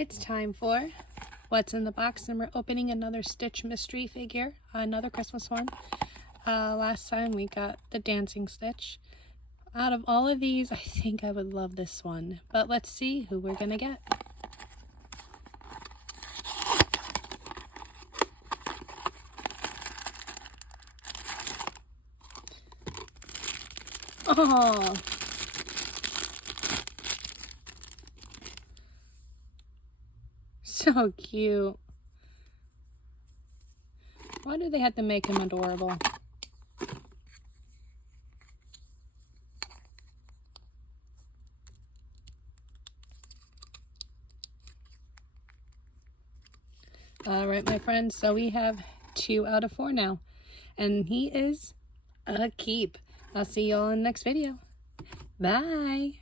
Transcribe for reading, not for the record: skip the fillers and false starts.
It's time for What's in the Box, and we're opening another Stitch mystery figure, another Christmas one. Last time we got the Dancing Stitch. Out of all of these, I think I would love this one, but let's see who we're gonna get. Oh, so cute. Why do they have to make him adorable? All right, my friends, so we have 2 out of 4 now, and he is a keep. I'll see you all in the next video. Bye.